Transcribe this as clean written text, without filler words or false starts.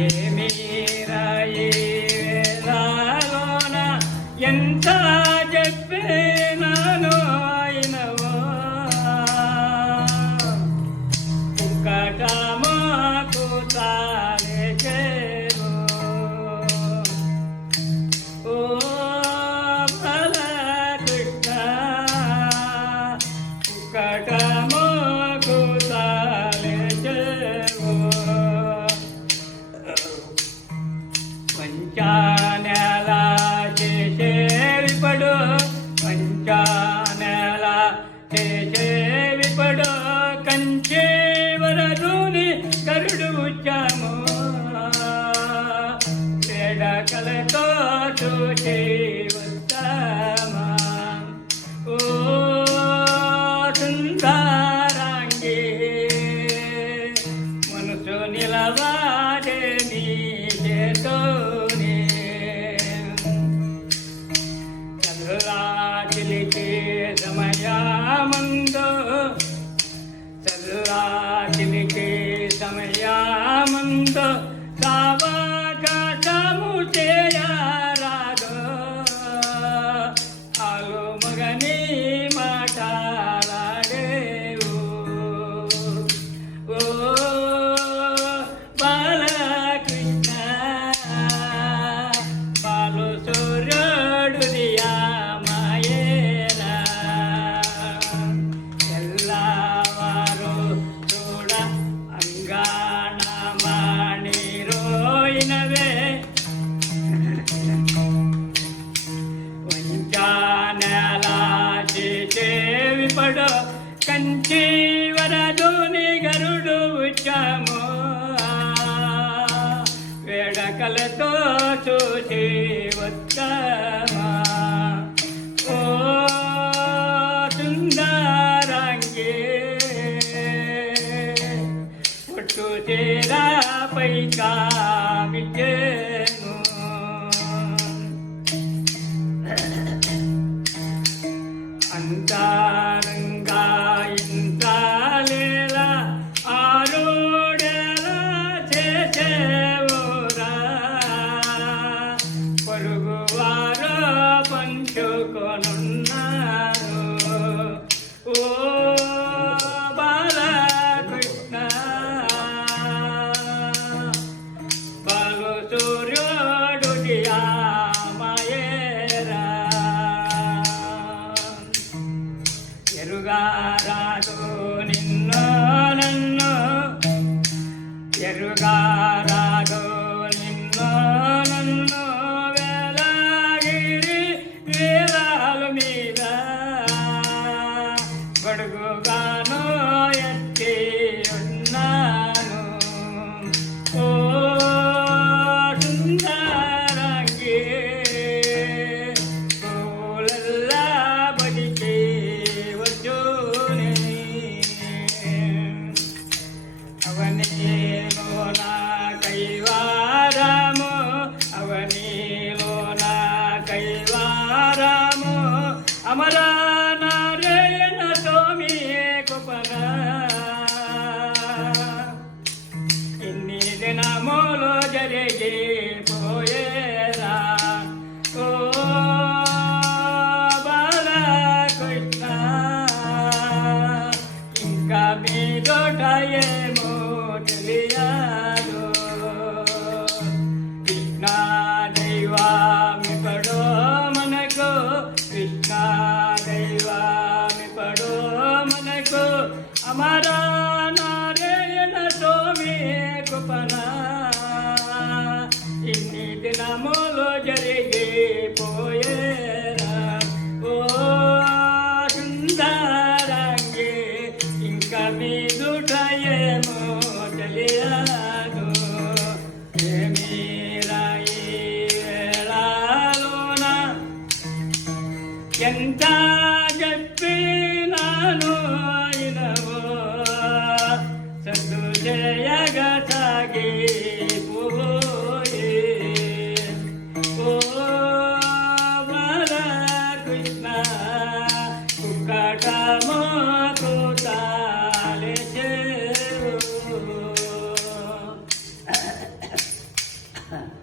ఏమీరా ఈ వేళలోన ఎంత చెప్పినాను అయినవో కుక్కటమాకు తాలే చేరు ఓ బాలకృష్ణ కుక్కటమాకు తాలే చేరు పంచానెల చేసేవిపడు పంచానెల చేసేవిపడు కంచే వరదుని గరుడు ఉచ్చాము వేడకలతో చూచి వస్తామా ఓ సుందరాంగి మనసు నిలవాడే నీ చేతోనే చల్లాటిలికి సమయమందు చల్లాటిలికి సమయమందు సావకాశము చేయరాదు ఆలు మగని మాట్లాడేవు ఓ బాలకృష్ణ బాలు సూర్యుడు మాయేరా ఎల్లవారు చూడ అంగాణమాణి రోయినవే వంచానెల చేవిపడు కంచి వరదుని గరుడు ఉచ్చాము వేడకలతో చూసి వచ్చామా ఓ సుందరాంగి పుట్టు తీరాపై కామిచ్చేను అంతరంగా ఇంతలేలా ఆరుడేలా చేసేవురా పొరుగువారు పంచుకొనున్నారు ఓ బాలకృష్ణ బాలు సూర్యుడు మాయేరా ఎరుగారాదు నిన్ను నన్ను ఎరుగారాదు నిన్ను నన్ను వేలగిరి వేలాలు మీద గొడుగుగాను ఎత్తి ఉన్నాను ఓ సుందరంగి పూలల్లా బడికి వచ్చునే అవనీలో నా కైవారము అవనీలో నా కైవారము అమర నారాయణ స్వామి కుపన ఇన్ని దినములు జరిగి పోయేరా ఓ బాలకృష్ణ ఇంకా మీ తోట ఏమో తెలియదు కృష్ణ దైవామి పడో మనకు కృష్ణ దైవామి పడో మనకు అమర నారాయణ స్వామి కుపన ఇన్ని దినములు జరిగి పోయేరా ఓ సుందరంగి ఇంకా మీ దుట ఏమో తెలియదు ఏమీరా ఈ వేళలోన ఎంత చెప్పినాను అయినవో సద్దు చేయగా సాగి పోయే ఓ బాలకృష్ణ కుక్కటమాకు తాలే చేరు ಹಾಂ